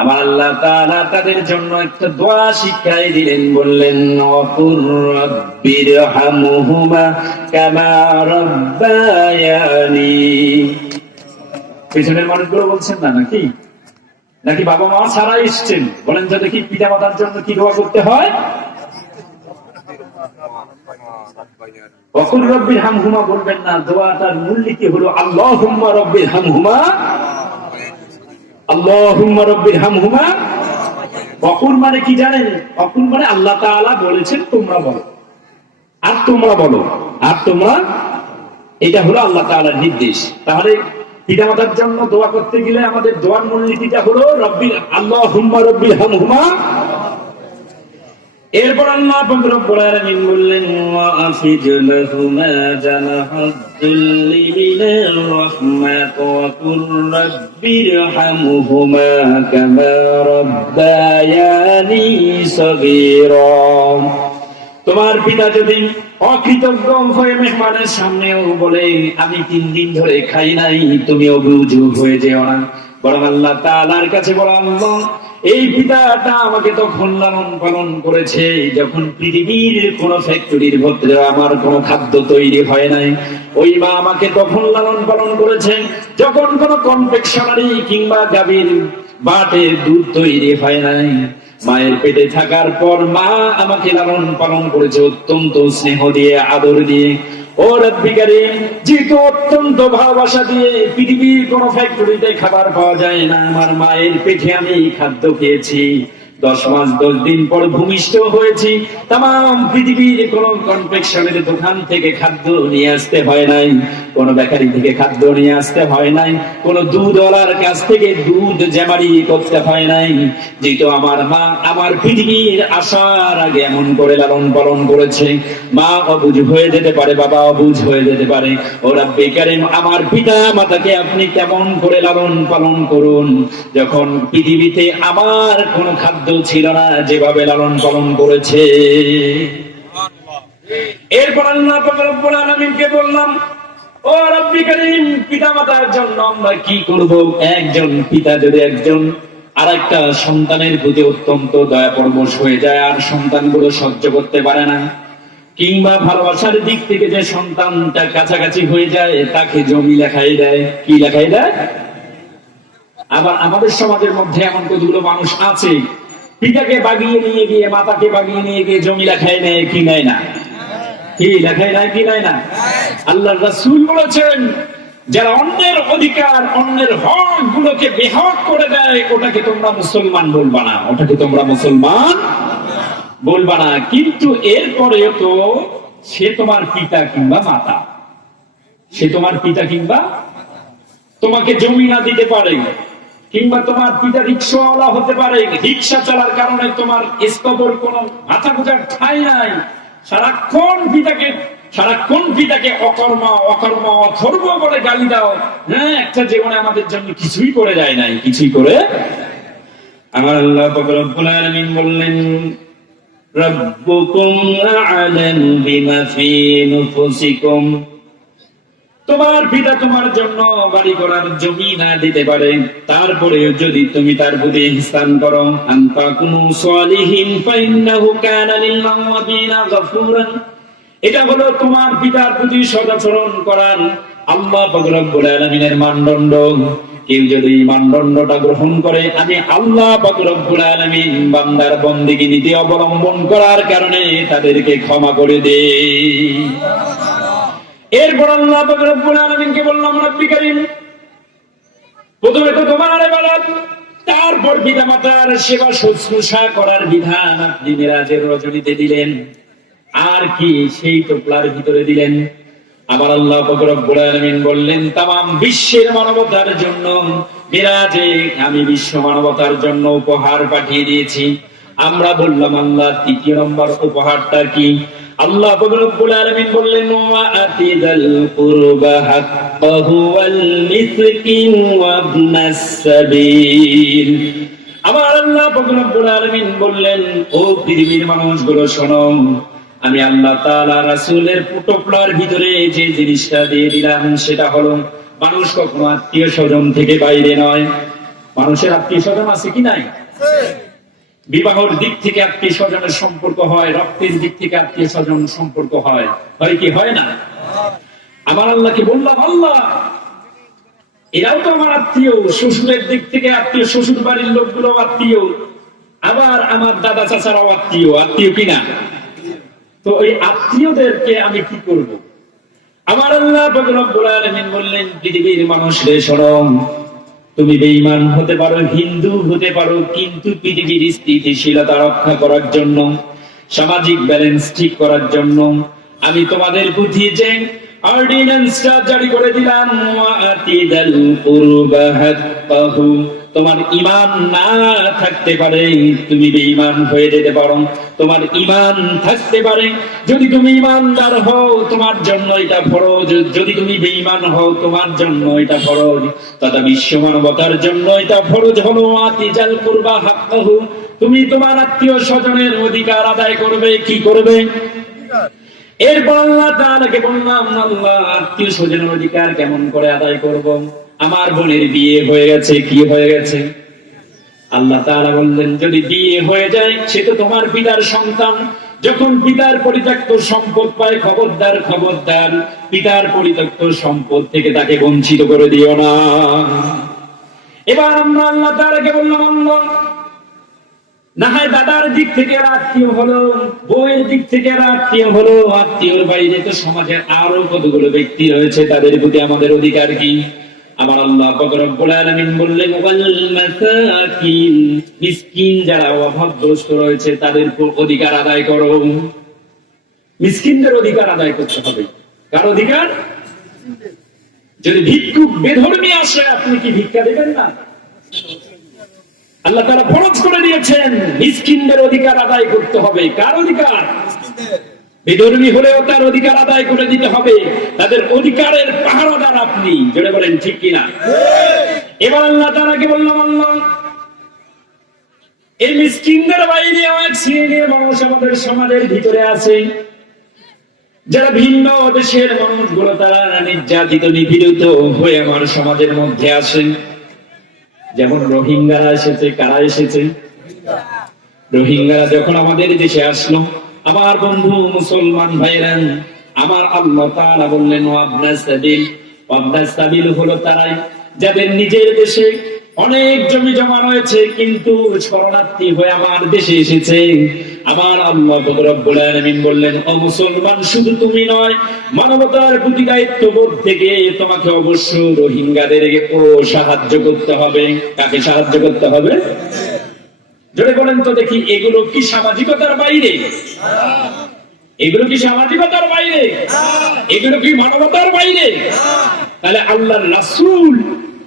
আমার আল্লাহ তাআলা তাদের জন্য একটা দোয়া শিখাই দিলেন, বললেন ওয়াকুর রাব্বিরহামহুমা কামা রাব্বায়ানি। পিছনের মানুষগুলো বলছেন না নাকি? নাকি বাবা মা ছাড়া এসছেন? বলেন তো দেখি, পিতা মাতার জন্য কি দোয়া করতে হয়? ওয়াকুর রাব্বিরহামহুমা বলবেন না, দোয়াটার মূলনীতি হলো আল্লাহুম্মা রাব্বিরহামহুমা, আল্লাহুম্মা রাব্বিরহামহুমা। ওয়াকুর মানে কি জানেন? ওয়াকুর মানে আল্লাহ তাআলা বলেছেন তোমরা বলো, আর তোমরা বলো, আর তোমরা, এটা হলো আল্লাহ তাআলার নির্দেশ। তাহলে পিতামাতার জন্য দোয়া করতে গেলে আমাদের দোয়ার মূলনীতিটা হলো আল্লাহুম্মা রাব্বিরহামহুমা। এরপর আল্লাহ পাক রব্বুল আলামিন বললেন ওয়াফিজ লাহুমা জানাহাদ-দুল্লি মিনার রাহমাত ওয়া কুর রাব্বিরহামহুমা কামা রাব্বায়ানি সগীরা। তোমার পিতা যদি অকৃতজ্ঞ হয়ে মেহমানের সামনেও বলে আমি 3 দিন ধরে খাই নাই, তুমি অভিযোগ হয়ে যেও না, বরং আল্লাহ তাআলার কাছে বলো, আল্লাহ এই পিতাটা আমাকে তখন লালন পালন করেছে যখন পৃথিবীর কোন ফ্যাক্টরির ভেতরে আমার কোন খাদ্য তৈরি হয় নাই। ওই মা আমাকে তখন লালন পালন করেছে যখন কোন কনফেকশনারি কিংবা গাভীর বাটে দুধ তৈরি হয় নাই। মায়ের পেটে থাকার পর মা আমাকে লালন পালন করেছে অত্যন্ত স্নেহ দিয়ে, আদর দিয়ে। ও রব্বি কারীম, যেহেতু অত্যন্ত ভালোবাসা দিয়ে পৃথিবীর কোন ফ্যাক্টরিতে খাবার পাওয়া যায় না, আমার মায়ের পেটে আমি খাদ্য খেয়েছি। 10 মাস 10 দিন পর ভূমিষ্ঠ হয়েছি। তাম পৃথিবীর কোন কনফেকশনের দোকান থেকে খাদ্য নিয়ে আসতে হয় নাই, কোন বেকারি থেকে খাদ্য নিয়ে আসতে হয় নাই, কোন দুধওয়ালার কাছ থেকে দুধ জামারি করতে হয় নাই। যেহেতু আমার মা আমার পৃথিবীর আসার আগে এমন করে লালন পালন করেছে। মা অবুঝ হয়ে যেতে পারে, বাবা অবুঝ হয়ে যেতে পারে। ও রব্বি কারীম, আমার পিতা মাতাকে আপনি কেমন করে লালন পালন করুন যখন পৃথিবীতে আমার কোন খাদ্য ছিল না, যেভাবে লালন পালন করেছে। এরপর আল্লাহ পাক রব্বুল আলামিনকে বললাম, ও রব্বি কারীম, পিতামাতার জন্য আমরা কি করব? একজন পিতা যদি একজন আরেকটা সন্তানের প্রতি অত্যন্ত দয়াপরবশ হয়ে যায় আর সন্তানগুলো সহ্য করতে পারে না, কিংবা ভালোবাসার দিক থেকে যে সন্তানটা কাছাকাছি হয়ে যায় তাকে জমি লেখাই দেয়। কি লেখাই দেয়? আবার আমাদের সমাজের মধ্যে এমন কতগুলো মানুষ আছে, পিতাকে বাগিয়ে নিয়ে গিয়ে মাতাকে বাগিয়ে নিয়ে গিয়ে জমি লেখাই নেয়, কি নেয় না? কি লেখাই নেয়, কি নেয় না? আল্লাহর রাসূল বলেছেন, যারা অন্যের অধিকার, অন্যের হক গুলোকে বেহক করে দেয়, ওটাকে তোমরা মুসলমান বলবা না, ওটাকে তোমরা মুসলমান বলবা না। কিন্তু এরপরেও তো সে তোমার পিতা কিংবা মাতা, সে তোমার পিতা কিংবা, তোমাকে জমি না দিতে পারে, কিংবা তোমার পিতা রিক্সাওয়ালা হতে পারে, রিক্সা চালার কারণে তোমার স্তবর কোন মাথা গোজার ঠাঁই নাই, সারাক্ষণ পিতাকে অকর্মা অকর্মা অথর্ব বলে গালি দাও। হ্যাঁ, একটা জীবনে আমাদের জন্য কিছুই করে যায় নাই, কিছুই করে। আমার আল্লাহ পাক রব্বুল আলামিন বললেন, রাব্বুকুম আ'লামু বিমা ফি নুফুসিকুম। তোমার পিতা তোমার জন্য বাড়ি করার জমি না দিতে পারে, তারপরে যদি তুমি তার প্রতি ইহসান করো, আনতাকুনু সালিহিন ফাইন্নাহু কানা লিল আওয়াবিনা গফুরান। এটা হলো তোমার পিতার প্রতি সদাচরণ করার আল্লাহ পাক রব্বুল আলামিনের মানদণ্ড। কেউ যদি মানদণ্ডটা গ্রহণ করে, আমি আল্লাহ পাক রব্বুল আলামিন বান্দার বন্দেগী নীতি অবলম্বন করার কারণে তাদেরকে ক্ষমা করে দেই। এরপর আল্লাহ পাক রব্বুল আলামিনকে বললাম, রব্বি কারীম, প্রথমে তো তোমার ইবাদত, তারপর পিতামাতার সেবা শুশ্রূষা করার বিধান আপনি মিরাজের রজনীতে দিলেন, আর কি সেই টোপলার ভিতরে দিলেন। আবার আল্লাহ পাক রব্বুল আলামিন বললেন, তামাম বিশ্বের মানবতার জন্য মিরাজে আমি বিশ্ব মানবতার জন্য উপহার পাঠিয়ে দিয়েছি। আমরা বললাম, আল্লাহ তৃতীয় নম্বর উপহারটা কি? আল্লাহ পাক রব্বুল আলামিন বললেন, ওয়া আতিদাল কুরবা হাক্কাহু ওয়াল মিসকিন ওয়া ইবনাস সাবিল। আমার আল্লাহ পাক রব্বুল আলামিন বললেন, ও পৃথিবীর মানুষগুলো শোনো, আমি আল্লাহ তাআলা রাসূলের টোপলার ভিতরে যে জিনিসটা দিয়ে দিলাম সেটা হলো, মানুষ কখনো আত্মীয় স্বজন থেকে বাইরে নয়, মানুষের আত্মীয় স্বজন আছে কি নাই? বিবাহের দিক থেকে আত্মীয় স্বজনের সম্পর্ক হয়, রক্তের দিক থেকে আত্মীয় স্বজন সম্পর্ক হয়, হয় কি হয় না? আমার আল্লাহকে বললাম, আল্লাহ এরাও তো আমার আত্মীয়, শ্বশুরের দিক থেকে আত্মীয়, শ্বশুর বাড়ির লোকগুলো আত্মীয়, আবার আমার দাদা চাচারাও আত্মীয়, আত্মীয় কিনা? তো এই আত্মীয়দেরকে আমি কি করব? আমার আল্লাহ রব্বুল আলামিন বললেন, পৃথিবীর মানুষদের শোনো, তুমি বেঈমান হতে পারো, হিন্দু হতে পারো, কিন্তু পৃথিবীর স্থিতিশীলতা রক্ষা করার জন্য, সামাজিক ব্যালেন্স ঠিক করার জন্য আমি তোমাদের প্রতি যে অর্ডিন্যান্সটা জারি করে দিলাম, ওয়াতিদাল কুরবা হাক্কাহু, তোমার ঈমান না থাকতে পারে, তুমি বেঈমান হয়ে যেতে পারো, তোমার ঈমান থাকতে পারে, যদি তুমি ঈমানদার হও তোমার জন্য এটা ফরজ, যদি তুমি বেঈমান হও তোমার জন্য এটা ফরজ, তথা বিশ্ব মানবতার জন্য এটা ফরজ হলো ওয়াতিদাল কুরবা হাক্কাহু, তুমি তোমার আত্মীয় স্বজনের অধিকার আদায় করবে। কি করবে? এরপর আল্লাহ তাআলাকে বললাম, আল্লাহ আত্মীয় স্বজনের অধিকার কেমন করে আদায় করব? আমার বোনের বিয়ে হয়ে গেছে, কি হয়ে গেছে? আল্লাহ তাআলা বললেন, যদি বিয়ে হয়ে যায় সে তো তোমার পিতার সন্তান, যখন পিতার পরিত্যক্ত সম্পদ পায়, খবরদার খবরদার পিতার পরিত্যক্ত সম্পদ থেকে তাকে বঞ্চিত করে দিও না। এবার আমরা আল্লাহ তাআলাকে বললাম, আল্লাহ না হয় দাদার দিক থেকে আত্মীয় হলো, বউয়ের দিক থেকে আত্মীয় হলো, আত্মীয়র বাইরে তো সমাজের আরো কতগুলো ব্যক্তি রয়েছে, তাদের প্রতি আমাদের অধিকার কি? আমার আল্লাহ পাক রব্বুল আলামিন বললেন, ওয়াল মাসাকিন, মিসকিন যারা অভাবগ্রস্ত রয়েছে তাদের অধিকার আদায় করো। মিসকিনদের অধিকার আদায় করতে হবে। কার অধিকার? যদি ভিক্ষুক বেধর্মী আসে, আপনি কি ভিক্ষা দেবেন না? আল্লাহ তাআলা ফরজ করে দিয়েছেন মিসকিনদের অধিকার আদায় করতে হবে। কার অধিকার? বেধর্মী হলেও তার অধিকার আদায় করে দিতে হবে, তাদের অধিকারের পাহারাদার আপনি। জোরে বলেন ঠিক কিনা? এবার আল্লাহ তাআলাকে বললাম, আল্লাহ এই মিসকিনদের বাইরে অনেক শ্রেণীর মানুষ আমাদের সমাজের ভিতরে আছে, যারা ভিন্ন দেশের মানুষগুলো, তারা নির্যাতিত নিপীড়িত হয়ে আমার সমাজের মধ্যে আসে। যেমন রোহিঙ্গারা এসেছে। কারা এসেছে? রোহিঙ্গারা যখন আমাদের দেশে আসলো, আমার বন্ধু মুসলমান ভাইরা, আমার আল্লাহ তাআলা বললেন, ওয়াবনাস সাবিল। ওয়াবনাস সাবিল হলো তারাই যাদের নিজের দেশে অনেক জমি জমা রয়েছে, কিন্তু শরণার্থী হয়ে আমার দেশে এসেছে। আমার আল্লাহ রব্বুল আলামিন বললেন, ও মুসলমান, শুধু তুমি নয়, মানবতার প্রতি দায়িত্ববোধ থেকে তোমাকে অবশ্য রোহিঙ্গাদেরকে সাহায্য করতে হবে। কাকে সাহায্য করতে হবে? জোরে বলেন তো দেখি, এগুলো কি সামাজিকতার বাইরে? এগুলো কি সামাজিকতার বাইরে? এগুলো কি মানবতার বাইরে? তাহলে আল্লাহর রাসূল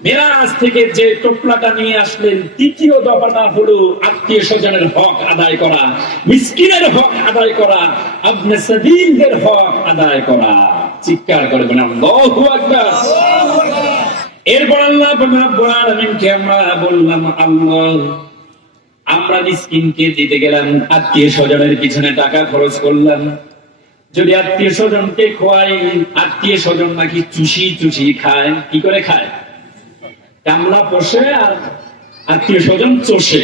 মেরাজ থেকে যে টোপলাটা নিয়ে আসলেন, তৃতীয় দফাটা হলো আত্মীয় স্বজনের হক আদায় করা, মিসকিনের হক আদায় করা, ইবনে সাবিলদের হক আদায় করা। চিৎকার করে বলেন আল্লাহু আকবার। এরপর আল্লাহ রাব্বুল আলামিনকে আমরা বললাম, আল্লাহ আমরা মিসকিনকে দিতে গেলাম, আত্মীয় স্বজনের পিছনে টাকা খরচ করলাম, যদি আত্মীয় স্বজনকে খোয়াই, আত্মীয় স্বজন নাকি চুষি চুষি খায়। কি করে খায়? কামলা পোষে আর আত্মীয় স্বজন চষে,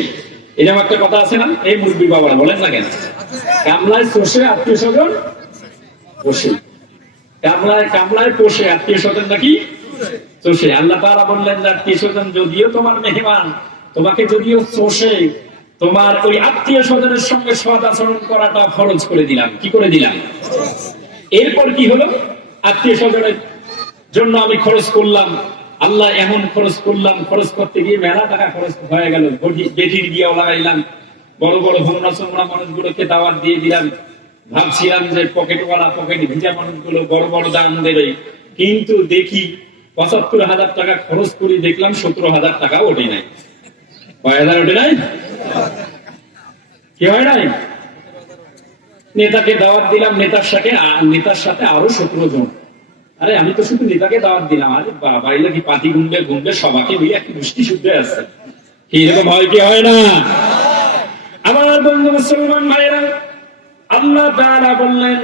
এরকম একটা কথা আছে না? এই মুরব্বী বাবারা বলেন না কেন? কামলায় চষে, আত্মীয় স্বজন পোষে। কামলায় পোষে, আত্মীয় স্বজন নাকি চষে। আল্লাহ তাআলা বললেন, আত্মীয় স্বজন যদিও তোমার মেহমান, তোমাকে যদিও চষে, তোমার ওই আত্মীয় স্বজনের সঙ্গে সৎ আচরণ করাটা ফরজ করে দিলাম। কি করে দিলাম? এরপর কি হলো? আত্মীয় স্বজনের জন্য আমি খরচ করলাম, আল্লাহ এমন খরচ করলাম, খরচ করতে গিয়ে মেলা টাকা খরচ হয়ে গেল। বেটির বিয়েও লাগাইলাম, বড় বড় হোমরা সোমরা মানুষগুলোকে দাওয়াত দিয়ে দিলাম, ভাবছিলাম যে পকেটওয়ালা, পকেট ভিজা মানুষগুলো বড় বড় দান দেবে, কিন্তু দেখি ৭৫,০০০ টাকা খরচ করি, দেখলাম ১৭,০০০ টাকা ওঠে নাই। কয় হাজার ওঠে নাই? কি হয় নাই? নেতাকে দাওয়াত দিলাম, নেতার সাথে আরো ১৭ জন। আরে আমি তো শুধু নেতাকে দাওয়াত দিলাম, আরে বাইরে কি পাতি গুনবে সবাইকে মিলে একটি গোষ্ঠী শুদ্ধ আছে। এরকম হয় কি হয় না? আমার বন্ধু মুসলমান ভাইরা, আল্লাহ তাআলা বললেন,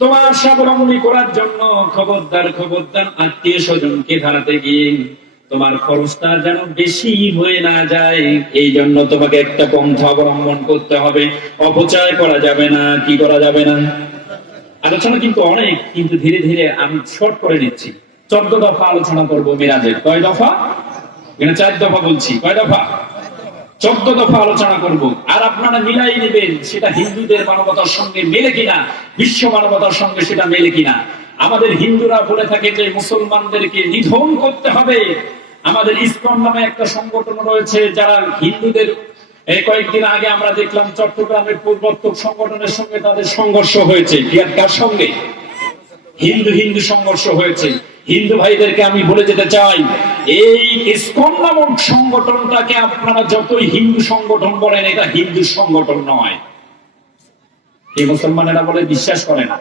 তোমার স্বাবলম্বী করার জন্য খবরদার খবরদার আত্মীয় স্বজনকে ধারাতে গিয়ে তোমার খরচটা যেন বেশি হয়ে না যায়, এই জন্য তোমাকে একটা পন্থা অবলম্বন করতে হবে। অপচয় করা যাবে না। কি করা যাবে না? আলোচনা কিন্তু অনেক, কিন্তু ধীরে ধীরে আমি শর্ট করে নিচ্ছি। 14 দফা আলোচনা করব মিরাজের। কয় দফা? এখানে 4 দফা বলছি। কয় দফা? 14 দফা আলোচনা করব। আর আপনারা মিলাই নেবেন সেটা হিন্দুদের মানবতার সঙ্গে মেলে কিনা, বিশ্ব মানবতার সঙ্গে সেটা মেলে কিনা। আমাদের হিন্দুরা বলে থাকে যে মুসলমানদেরকে নিধন করতে হবে। আমাদের ইসকন নামে একটা সংগঠন রয়েছে যারা হিন্দুদের, এই কয়েকদিন আগে আমরা দেখলাম চট্টগ্রামের প্রবর্তক সংগঠনের সঙ্গে তাদের সংঘর্ষ হয়েছে। কার সঙ্গে? হিন্দু হিন্দু সংঘর্ষ হয়েছে। হিন্দু ভাইদেরকে আমি বলে যেতে চাই, এই ইসকন নামক সংগঠনটাকে আপনারা যতই হিন্দু সংগঠন বলেন, এটা হিন্দু সংগঠন নয়। এই মুসলমানেরা বলে বিশ্বাস করে না।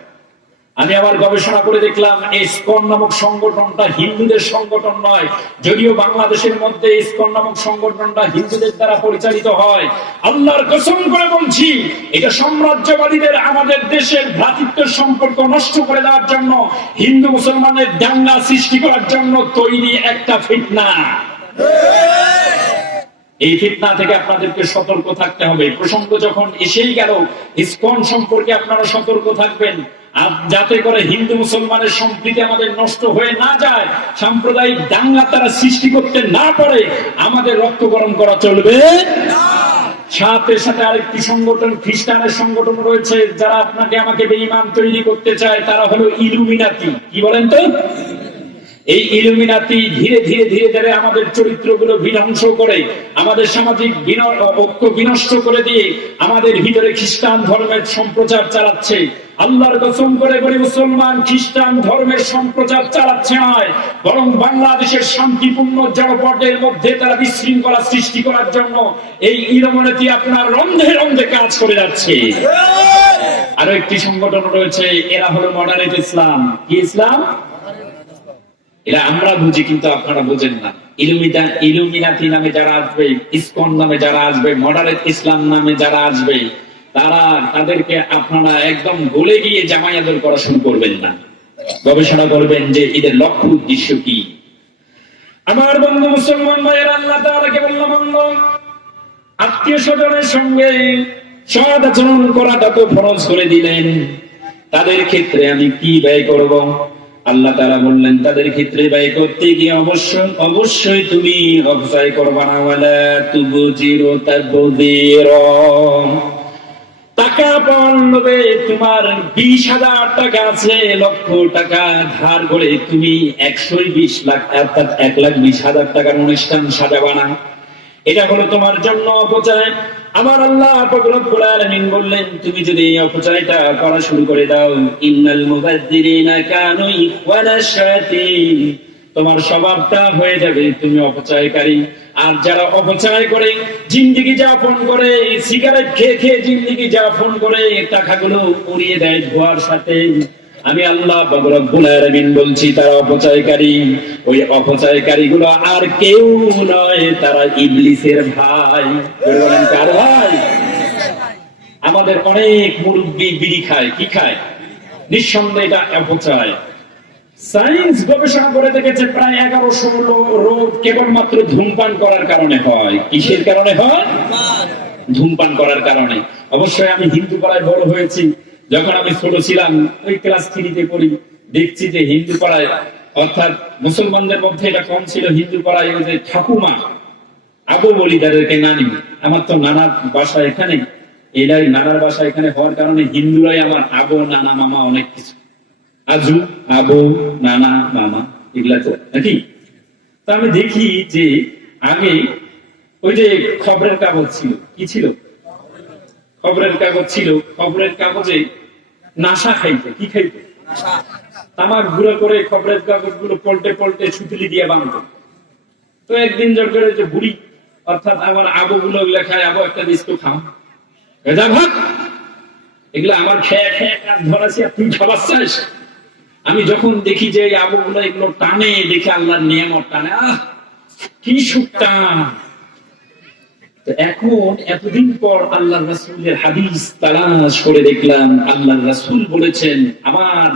আমি আবার গবেষণা করে দেখলাম ইসকন নামক সংগঠনটা হিন্দুদের সংগঠন নয়। যদিও বাংলাদেশের মধ্যে ইসকন নামক সংগঠনটা হিন্দুদের দ্বারা পরিচালিত হয়, আল্লাহর কসম করে বলছি এটা সাম্রাজ্যবাদীদের আমাদের দেশের ভ্রাতৃত্বের সম্পর্ক নষ্ট করে দেওয়ার জন্য, হিন্দু মুসলমানের দাঙ্গা সৃষ্টি করার জন্য তৈরি একটা ফিতনা। এই ফিতনা থেকে আপনাদেরকে সতর্ক থাকতে হবে। প্রসঙ্গ যখন এসেই গেল, ইসকন সম্পর্কে আপনারা সতর্ক থাকবেন, আর যাতে করে হিন্দু মুসলমানের সম্প্রীতি আমাদের নষ্ট হয়ে না যায়, সাম্প্রদায়িক দাঙ্গা তারা সৃষ্টি করতে না পারে, আমাদের রক্ত গরম করা চলবে না। সাথে সাথে আরেকটি সংগঠন, খ্রিস্টানের সংগঠন রয়েছে, যারা আপনাকে আমাকে বেঈমান তৈরি করতে চায়। তারা হলো ইলুমিনাতি। কি বলেন তো? এই ইলুমিনাতি ধীরে ধীরে ধীরে ধীরে আমাদের চরিত্রগুলো বিধ্বংস করে, আমাদের সামাজিক ঐক্য বিনষ্ট করে দিয়ে আমাদের ভিতরে খ্রিস্টান ধর্মের সম্প্রচার চালাচ্ছে। আল্লাহর কসম করে বলি, মুসলমান খ্রিস্টান ধর্মের সম্প্রচার চালাচ্ছে নয়, বরং বাংলাদেশের শান্তিপূর্ণ জনপদের মধ্যে তারা বিশৃঙ্খলা সৃষ্টি করার জন্য এই ইলুমিনাতি আপনার রন্ধে রন্ধে কাজ করে যাচ্ছে। আরো একটি সংগঠন রয়েছে, এরা হলো মডারেট ইসলাম। কি ইসলাম? এরা আমরা বুঝি, কিন্তু আপনারা বুঝেন না। ইলুমিনাতি নামে যারা আসবে, ইসকন নামে যারা আসবে, মডারেট ইসলাম নামে যারা আসবে, তাদেরকে আপনারা একদম গলে গিয়ে জামায়াতের করা শুরু করবেন না। গবেষণা করবেন যে এদের লক্ষ্য উদ্দেশ্য কি। আমার বন্ধু মুসলমান ভাইয়েরা, আল্লাহ তাআলাকে বললাম, আত্মীয় স্বজনের সঙ্গে সৎ আচরণ করাটা তো ফরজ করে দিলেন, তাদের ক্ষেত্রে আমি কি ব্যয় করব? আল্লাহ তাআলা বললেন, তাদের ক্ষেত্রে ব্যয় করতে গিয়ে অবশ্যই তুমি অপচয় করবা না। ওয়ালা তুবজিরু তাবযীরা। টাকা পাওয়ার লোভে তোমার 20,000 টাকা আছে, লক্ষ টাকা ধার করে তুমি 120 লাখ অর্থাৎ 1,20,000 টাকার অনুষ্ঠান সাজাবা না। এটা হলো তোমার জন্য অপচয়। আমার আল্লাহ পাক রব্বুল আলামিন বললেন, তুমি যদি এই অপচয়টা করা শুরু করে দাও, ইন্নাল মুবাযযিরিনা কানু ইখওয়ানাশ শায়াতিন, তোমার স্বভাবটা হয়ে যাবে তুমি অপচয়কারী। আর যারা অপচয় করে, জিন্দেগি যাপন করে, সিগারেট খেয়ে খেয়ে জিন্দেগি যাপন করে, টাকাগুলো উড়িয়ে দেয় ধোঁয়ার সাথে, আমি আল্লাহ পাক রব্বুল আলামিন বলছি তারা অপচয়কারী। ওই অপচয়কারী গুলো আর কেউ নয়, তারা ইবলিসের ভাই। বলেন কার ভাই? আমাদের অনেক মুরব্বি বিড়ি খায়। কি খায়? নিঃসন্দেহে এটা অপচয়। সায়েন্স গবেষণা করে দেখেছে প্রায় 1100 রোগ কেবলমাত্র ধূমপান করার কারণে হয়। কিসের কারণে হয়? ধূমপান করার কারণে। অবশ্যই আমি হিন্দু পাড়ায় বড় হয়েছি। যখন আমি ছোট ছিলাম, ওই ক্লাস 3-তে পড়ি, দেখছি যে হিন্দু পাড়ায়, অর্থাৎ মুসলমানদের মধ্যে এটা কম ছিল, হিন্দু পাড়ায় ওই যে ঠাকুমা, আবু বলি তাদেরকে নানি। আমার তো নানার বাসা এখানে, এটাই নানার বাসা এখানে হওয়ার কারণে হিন্দুরাই আমার আবু, নানা, মামা অনেক কিছু। আজু, আবু, নানা, মামা, এগুলা তো নাকি। তো আমি দেখি যে আগে ওই যে খবরের কাগজ ছিল। কি ছিল? খবরের কাগজ ছিল। খবরের কাগজে নাশা খাইতে। কি খাইতে? তামাক গুঁড়ো করে খবরের কাগজ গুলো পল্টে পল্টে সুতলি দিয়ে বাঁধত। তো একদিন জোর করে যে বুড়ি, অর্থাৎ আমার আবু গুলো লেখায়, আবু একটা বিস্কুট খাও, ভেজা ভাত, এগুলো আমার খেয়ে খেয়ে কাজ ধরাছি, আর তুই খাবার চাস? আমি যখন দেখি যে আবু গুলো এগুলো টানে, দেখে আল্লাহর নিয়ামত টানে, কি সুখ টান। এখন এতদিন পর আল্লাহর রাসূলের হাদিস তালাশ করে দেখলাম, আল্লাহর রাসূল বলেছেন, আমার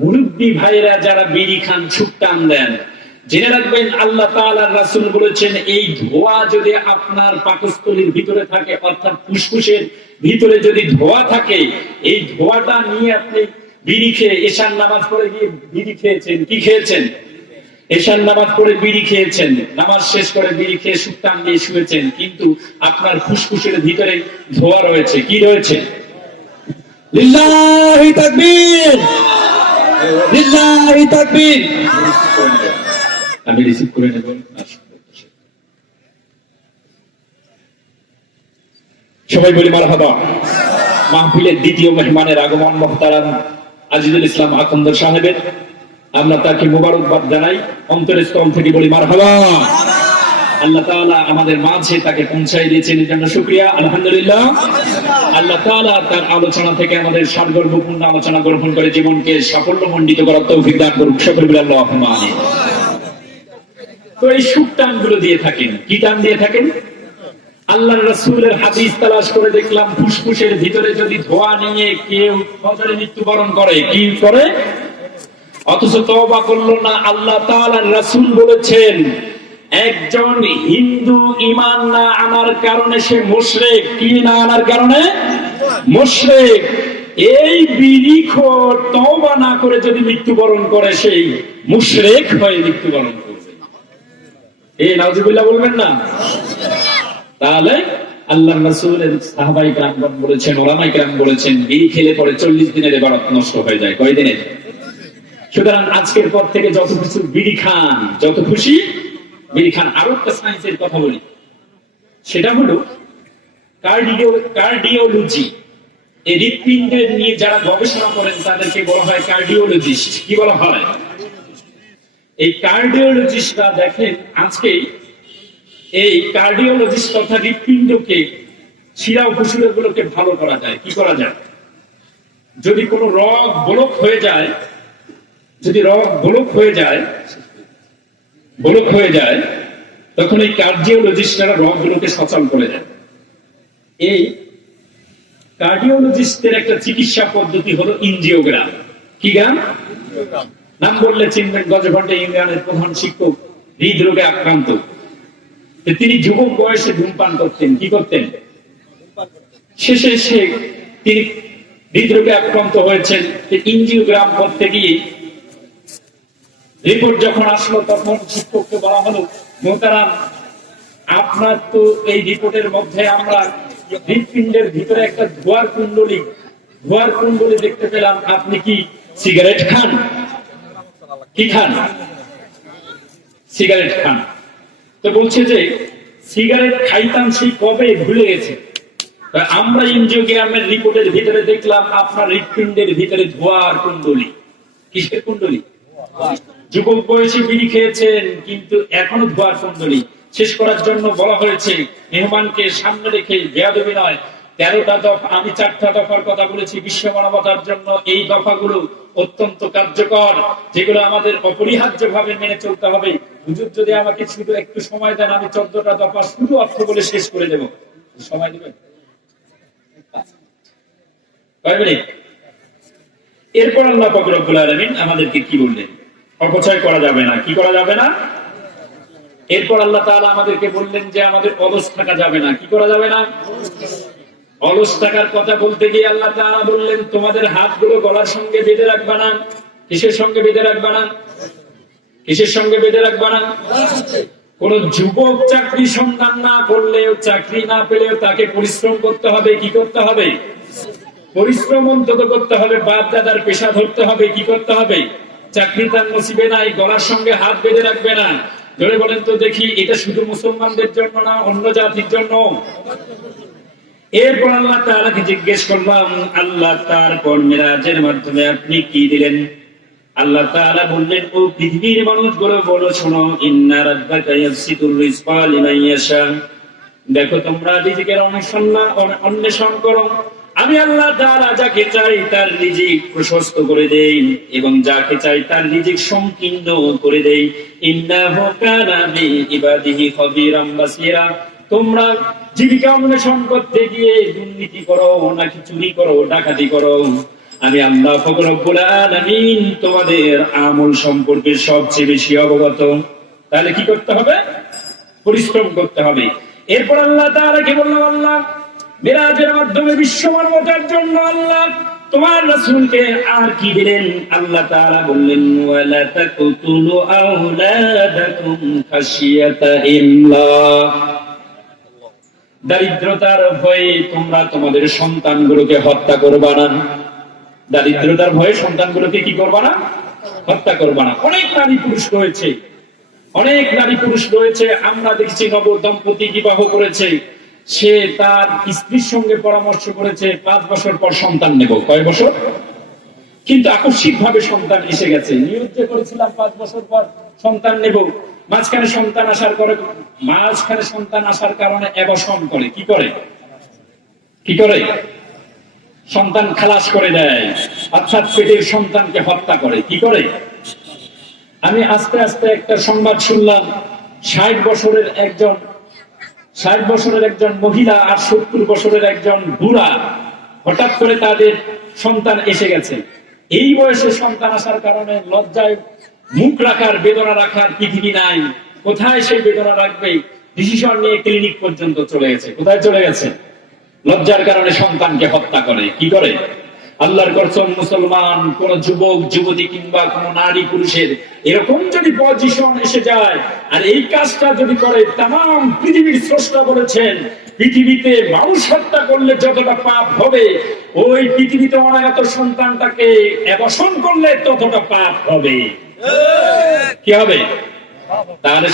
মুরব্বী ভাইরা যারা বিড়ি খান, সুখ টান দেন, জেনে রাখবেন আল্লাহ তাআলার রাসূল বলেছেন, এই ধোঁয়া যদি আপনার পাকস্থলীর ভিতরে থাকে, অর্থাৎ ফুসফুসের ভিতরে যদি ধোঁয়া থাকে, এই ধোঁয়াটা নিয়ে আপনি বিড়ি খেয়ে এশার নামাজ পড়ে গিয়ে বিড়ি খেয়েছেন, কি খেয়েছেন? এশার নামাজ পড়ে বিড়ি খেয়েছেন, নামাজ শেষ করে বিড়ি খেয়ে সুটান দিয়ে শুয়েছেন, কিন্তু আপনার ফুসফুসের ভিতরে ধোঁয়া রয়েছে, কি রয়েছে? লিল্লাহি তাকবীর, লিল্লাহি তাকবীর। আমি রিসিভ করে নেব। সবাই বলি মারহাবা। মাহফিলের দ্বিতীয় মেহমানের আগমন মুহতারাম আজিজুল ইসলাম আকন্দর সাহেবের, আমরা তাকে মোবারকবাদ জানাই, অন্তরের স্থল থেকে বলি মারহাবা। আল্লাহ তাআলা আমাদের মাঝে তাকে পৌঁছায় দিয়েছেন, এর জন্য শুকরিয়া, আলহামদুলিল্লাহ। আল্লাহ তাআলা তার আলোচনা থেকে আমাদের সারগর্ভপূর্ণ আলোচনা গ্রহণ করে জীবনকে সাফল্যমণ্ডিত করার তৌফিক দান করুক, সকলে বলি আল্লাহুম্মা আমিন। তো এই সুখ টান গুলো দিয়ে থাকেন, কি টান দিয়ে থাকেন? আল্লাহর রাসূলের হাদিস তালাশ করে দেখলাম, ফুসফুসের ভিতরে যদি ধোঁয়া নিয়ে কেউ ফজরে মৃত্যুবরণ করে, কি করে? অথচ তওবা করলো না। আল্লাহ তাআলার রাসূল বলেছেন, একজন হিন্দু ঈমান না আনার কারণে সে মুশরিক, কি না আনার কারণে? মুশরিক। এই বিড়িখোর তওবা না করে যদি মৃত্যুবরণ করে, সেই মুশরিক হয়ে মৃত্যুবরণ করবে। এই নাউজুবিল্লাহ বলবেন না? তাহলে আল্লাহর রাসূলের সাহাবায়ে কেরাম বলেছেন, ওলামায়ে কেরাম বলেছেন, বিড়ি খেলে পরে 40 দিনের ইবাদত নষ্ট হয়ে যায়। কয় দিনের? সুতরাং আজকের পর থেকে যত কিছু বিড়ি খান, যত খুশি বিড়ি খান। আরো একটা সায়েন্সের কথা বলি, সেটা হলো কার্ডিওলজি। এই হৃৎপিণ্ডের নিয়ে যারা গবেষণা করেন তাদেরকে বলা হয় কার্ডিওলজিস্ট। কি বলা হয়? এই কার্ডিওলজিস্টরা দেখেন, আজকে এই কার্ডিওলজিস্ট তথা হৃৎপিণ্ডকে, শিরা উপশিরাগুলোকে ভালো করা যায়। কি করা যায়? যদি কোনো রগ ব্লক হয়ে যায়, যদি রগ ব্লক হয়ে যায়, তখন এই কার্ডিওলজিস্টরা রগগুলোকে সচল করে দেয়। এই কার্ডিওলজিস্টের একটা চিকিৎসা পদ্ধতি হলো এনজিওগ্রাম। কি গান? নাম বললে চিনবেন, গজঘন্টা ইউনিয়নের প্রধান শিক্ষক, হৃদরোগে আক্রান্ত। তিনি যুবক বয়সে ধূমপান করতেন। কি করতেন? শেষে তিনি হৃদরোগে আক্রান্ত হয়েছেন। এনজিওগ্রাম করতে গিয়ে রিপোর্ট যখন আসলো, তখন শিক্ষককে বলা হলো, মোহতারাম, আপনার তো এই রিপোর্টের মধ্যে আমরা হৃৎপিণ্ডের ভিতরে একটা ধোঁয়ার কুণ্ডলী দেখতে পেলাম। আপনি কি সিগারেট খান? কি খান? সিগারেট খান। তো বলছে যে সিগারেট খাইতাম সেই কবে, ভুলে গেছে। আমরা এনজিওগ্রামের রিপোর্টের ভিতরে দেখলাম আপনার হৃৎপিণ্ডের ভিতরে ধোঁয়ার কুণ্ডলী। কিসের কুণ্ডলী? যুবক বয়সে বিড়ি খেয়েছেন, কিন্তু এখনো ধোঁয়ার কুণ্ডলী। শেষ করার জন্য বলা হয়েছে, মেহমানকে সামনে রেখে বেয়াদবি নয়, 13টা দফা, আমি 4টা দফার কথা বলেছি বিশ্ব মানবতার জন্য। এই দফাগুলো অত্যন্ত কার্যকর, যেগুলো আমাদের অপরিহার্য ভাবে মেনে চলতে হবে। হুজুর যদি আমাকে শুধু একটু সময় দেন, আমি 14টা দফা শুধু অর্থ বলে শেষ করে দেব। সময় দেবেন? কয় মিনিট? এরপর আল্লাহ পাক রব্বুল আলামিন আমাদেরকে কি বললেন? অপচয় করা যাবে না। কি করা যাবে না? এরপর আল্লাহ তাআলা আমাদেরকে বললেন যে আমাদের অলস থাকা যাবে না। কি করা যাবে না? অলস থাকার কথা বলতে গিয়ে আল্লাহ তাআলা বললেন, তোমাদের হাতগুলো গলার সঙ্গে বেঁধে রাখবা না। কিসের সঙ্গে বেঁধে রাখবা না? কিসের সঙ্গে বেঁধে রাখবা না? কোন যুবক চাকরি সন্ধান না করলেও, চাকরি না পেলেও তাকে পরিশ্রম করতে হবে। কি করতে হবে? পরিশ্রম অন্তত করতে হবে। বাপ দাদার পেশা ধরতে হবে। কি করতে হবে? চাকরি তার নসিবে নাই, গলার সঙ্গে হাত বেঁধে রাখবে না। ধরে বলেন তো দেখি, এটা শুধু মুসলমানদের জন্য না, অন্য জাতির জন্য? এরপর আল্লাহ তাআলাকে জিজ্ঞেস করলাম, আল্লাহ তারপর মিরাজের মাধ্যমে আপনি কি দিলেন? আল্লাহ তাআলা বললেন, ও পৃথিবীর মানুষগুলো বলো, শোনো, ইন্না রাব্বাকা ইয়াবসিতুর রিজকা লিমান ইয়াশা। দেখো, তোমরা রিজিকের অন্বেষণ করো। আমি আল্লাহ তাআলা যাকে চাই তার রিজিক প্রশস্ত করে দেই, এবং যাকে চাই তার রিজিক সংকীর্ণ করে দেই। ইন্নাহু কানা বিইবাদিহি খাবীরাম বাসীরা। তোমরা জীবিকা অন্বেষণ করতে গিয়ে দুর্নীতি করো নাকি চুরি করো, ডাকাতি করো, আমি আল্লাহ পাক রব্বুল আলামিন তোমাদের আমল সম্পর্কে সবচেয়ে বেশি অবগত। তাহলে কি করতে হবে? পরিশ্রম করতে হবে। এরপর আল্লাহ তাআলা কি বললেন? আল্লাহ মিরাজের মাধ্যমে বিশ্ব মানবতার জন্য আল্লাহ তোমার রাসূলকে আর কি দিলেন? আল্লাহ তাআলা বললেন ওয়ালা তাকুতুলু আওলাদাকুম খাশিয়াতা ইমলাক। দারিদ্রতার ভয়ে তোমরা তোমাদের সন্তানগুলোকে হত্যা করবা না। দারিদ্রতার ভয়ে সন্তানগুলোকে কি করবা না? হত্যা করবা না। অনেক নারী পুরুষ রয়েছে, অনেক নারী পুরুষ রয়েছে, আমরা দেখছি নব দম্পতি বিবাহ করেছে, সে তার স্ত্রীর সঙ্গে পরামর্শ করেছে 5 বছর পর সন্তান নেব। কয় বছর? কিন্তু আকস্মিক ভাবে সন্তান এসে গেছে। নিয়োগ করেছিলাম 5 বছর পর সন্তান নেব, মাঝখানে সন্তান আসার কারণে অ্যাবর্শন করে। কি করে? সন্তান খালাস করে দেয়, অর্থাৎ পেটের সন্তানকে হত্যা করে। কি করে? আমি আস্তে আস্তে একটা সংবাদ শুনলাম, 60 বছরের একজন মহিলা আর 70 বছরের একজন বুড়া, হঠাৎ করে তাদের সন্তান এসে গেছে। এই বয়সে সন্তান আসার কারণে লজ্জায় মুখ রাখার, বেদনা রাখার পৃথিবী নাই। কোথায় সেই বেদনা রাখবে? ডিসিশন নিয়ে ক্লিনিক পর্যন্ত চলে গেছে। কোথায় চলে গেছে? লজ্জার কারণে সন্তানকে হত্যা করে। কি করে? আল্লাহর কসম, মুসলমান কোন যুবক যুবতী কিংবা কোন নারী পুরুষের এরকম যদি পজিশন এসে যায় আর এই কাজটা যদি করে, তাম পৃথিবীর স্রষ্টা বলেছেন পৃথিবীতে মানুষ হত্যা করলে যতটা পাপ হবে, ওই পৃথিবীতে অনাগত সন্তানটাকে অ্যাবর্শন করলে ততটা পাপ হবে। কি হবে? তাহলে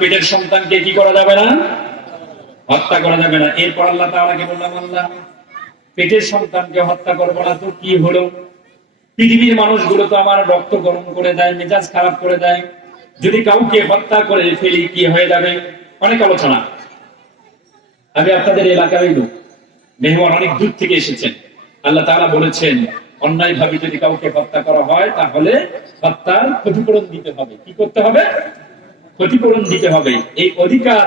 পেটের সন্তানকে কি করা যাবে না? হত্যা করা যাবে না। এরপর আল্লাহ তাআলাকে বললাম, আল্লাহ পেটের সন্তানকে হত্যা করবো না তো কি হলো? পৃথিবীর মানুষগুলো তো আমার রক্ত গরম করে দেয়, মেজাজ খারাপ করে দেয়, যদি কাউকে হত্যা করে ফেলি কি হয়ে যাবে? অনেক আলোচনা। আমি আপনাদের এলাকার লোক, মেহমান অনেক দূর থেকে এসেছেন। আল্লাহ তাআলা বলেছেন অন্যায় ভাবে যদি কাউকে হত্যা করা হয় তাহলে হত্যার ক্ষতিপূরণ দিতে হবে। কি করতে হবে? ক্ষতিপূরণ দিতে হবে। এই অধিকার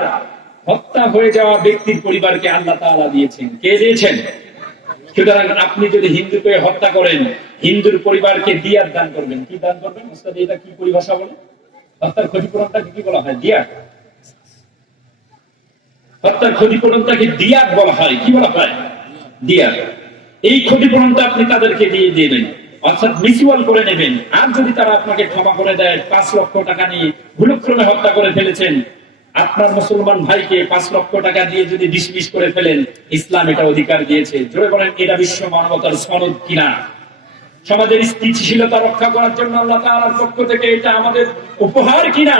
হত্যা হয়ে যাওয়া ব্যক্তির পরিবারকে আল্লাহ তাআলা দিয়েছেন। কে দিয়েছেন? সুতরাং আপনি যদি হিন্দুকে হত্যা করেন, হিন্দুর পরিবারকে দিয়াত দান করবেন। কি দান করবেন? উস্তাদ এটা কি পরিভাষা বলে? হত্যার ক্ষতিপূরণটাকে কি বলা হয়? দিয়াত। হত্যার ক্ষতিপূরণটাকে দিয়াত বলা হয়। কি বলা হয়? দিয়াত। এই ক্ষতিপূরণটা আপনি তাদেরকে দিয়ে দেবেন, অর্থাৎ মিউচুয়াল করে নেবেন। আর যদি তারা আপনাকে ক্ষমা করে দেয়, 5 লক্ষ টাকা নিয়ে ভুলক্রমে হত্যা করে ফেলেছেন, আপনার মুসলমান ভাইকে 5 লক্ষ টাকা দিয়ে যদি ডিসমিস করে ফেলেন, ইসলাম এটা অধিকার দিয়েছে। জোরে বলেন, এটা বিশ্ব মানবতার সনদ কিনা? সমাজের স্থিতিশীলতা রক্ষা করার জন্য আল্লাহ তাআলার পক্ষ থেকে এটা আমাদের উপহার কিনা?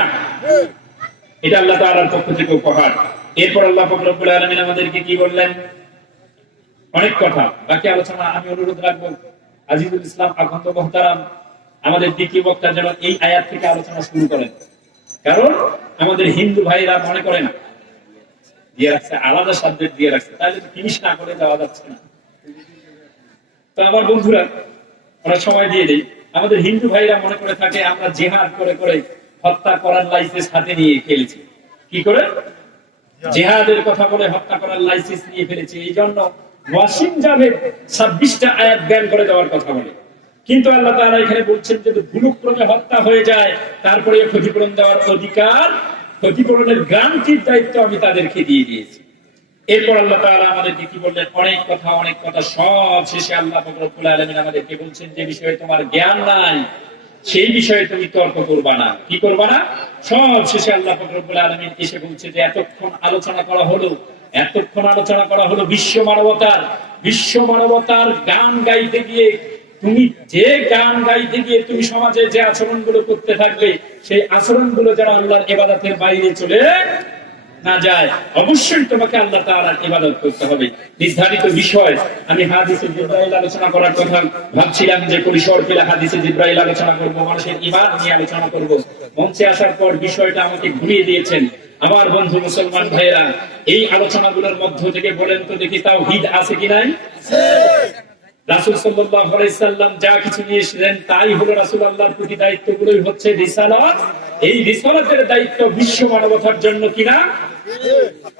এটা আল্লাহ তাআলার পক্ষ থেকে উপহার। এরপর আল্লাহ পাক রব্বুল আলামিন আমাদেরকে কি বললেন? অনেক কথা, বাকি আলোচনা আমি অনুরোধ রাখবো আজিজুল ইসলাম আখন্দ মুহতারাম আমাদের দ্বিতীয় বক্তা যেন এই আয়াত থেকে আলোচনা শুরু করেন। কারণ আমাদের হিন্দু ভাইরা মনে করেন দিয়ে রাখছে, আলাদা সাবজেক্ট দিয়ে রাখছে, তাহলে ফিনিশ না করে যাওয়া যাচ্ছে না। তো আমার বন্ধুরা ওরা সময় দিয়ে দেয়, আমাদের হিন্দু ভাইরা মনে করে থাকে আমরা জিহাদ করে করে হত্যা করার লাইসেন্স হাতে নিয়ে ফেলেছি। কি করে? জিহাদের কথা বলে হত্যা করার লাইসেন্স নিয়ে ফেলেছি। এই জন্য ওয়াসিম জাভেদ 26টা আয়াত ব্যান করে দেওয়ার কথা বলে। কিন্তু আল্লাহ তাআলা এখানে বলছেন যদি ভুলক্রমে হত্যা হয়ে যায় তারপরে ক্ষতিপূরণ দেওয়ার অধিকার, ক্ষতিপূরণের গ্যারান্টির দায়িত্ব আমি তাদেরকে দিয়ে দিয়েছি। এরপর আল্লাহ তাআলা আমাদেরকে কি বললেন? অনেক কথা সব শেষে আল্লাহ পাক রব্বুল আলামিন আমাদেরকে বলছেন যে বিষয়ে তোমার জ্ঞান নাই সেই বিষয়ে তুমি তর্ক করবা না। কি করবা না? সব শেষে আল্লাহ পাক রব্বুল আলামিন এসে বলছে যে এতক্ষণ আলোচনা করা হলো বিশ্ব মানবতার গান গাইতে গিয়ে তুমি সমাজে যে আচরণগুলো করতে থাকবে, সেই আচরণগুলো যারা আল্লাহর ইবাদতের বাইরে চলে না যায়, অবশ্যই তোমাকে আল্লাহ তাআলার ইবাদত করতে হবে। নির্ধারিত বিষয় আমি হাদিসে জিবরাইল আলোচনা করার কথা ভাবছিলাম, যে পরিসর পেলে হাদিসে জিবরাইল আলোচনা করব, মানুষের ঈমান নিয়ে আলোচনা করব। মঞ্চে আসার পর বিষয়টা আমাকে ঘুরিয়ে দিয়েছেন। আমার বন্ধু মুসলমান ভাইয়েরা, এই আলোচনাগুলোর মধ্য থেকে বলেন তো দেখি তাওহীদ আছে কি নাই? রাসূল সাল্লাল্লাহু আলাইহি সাল্লাম যা কিছু নিয়ে এসেছেন তাই হলো রাসূল আল্লাহর প্রতি দায়িত্বগুলোই হচ্ছে রিসালাত। এই রিসালাতের দায়িত্ব বিশ্ব মানবতার জন্য কিনা?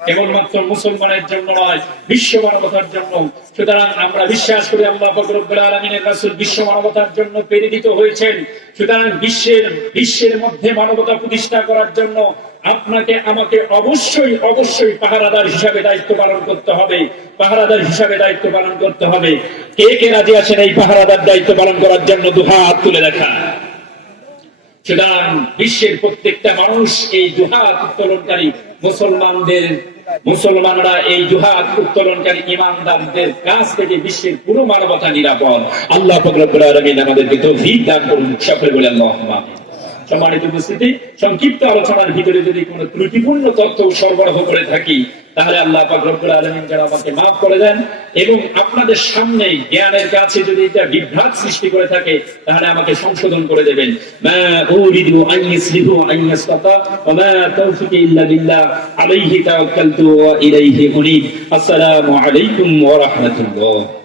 কেবলমাত্র মুসলমানের জন্য নয়, বিশ্ব মানবতার জন্য। সুতরাং আমরা বিশ্বাস করি আল্লাহ পাক রব্বুল আলামিনের রাসূল বিশ্ব মানবতার জন্য প্রেরিত হয়েছেন। সুতরাং বিশ্বের মধ্যে মানবতা প্রতিষ্ঠা করার জন্য আপনাকে আমাকে অবশ্যই পাহারাদার হিসাবে দায়িত্ব পালন করতে হবে। পাহারাদার হিসাবে দায়িত্ব পালন করতে হবে। কে কে রাজি আছেন এই পাহারাদার দায়িত্ব পালন করার জন্য? দুহাত তুলে দেখা। সুতরাং বিশ্বের প্রত্যেকটা মানুষ এই দুহাত উত্তোলনকারী মুসলমানরা এই দুহাত উত্তোলনকারী ইমানদারদের কাছ থেকে বিশ্বের পুরো মানবতা নিরাপদ। আল্লাহ পাক রব্বুল আলামিন আমাদেরকে তৌফিক দান করুন। সকলে বলে আল্লাহুম্মা আমিন। সম্মানিত উপস্থিতি, সংক্ষিপ্ত আলোচনার ভিতরে যদি কোনো ত্রুটিপূর্ণ তথ্য সরবরাহ করে থাকি তাহলে আল্লাহ পাক রব্বুল আলামিন যেন আমাকে মাফ করে দেন, এবং আপনাদের সামনে জ্ঞানের কাছে যদি এটা বিভ্রাট সৃষ্টি করে থাকে তাহলে আমাকে সংশোধন করে দেবেন। মা উরিদু আন ইসলিহু আন ইয়াসতাতা ওয়া মা তাওফিকি ইল্লা বিল্লাহ আলাইহি তাওয়াক্কালতু ওয়া ইলাইহি উনীব। আসসালামু আলাইকুম ওয়া রাহমাতুল্লাহ।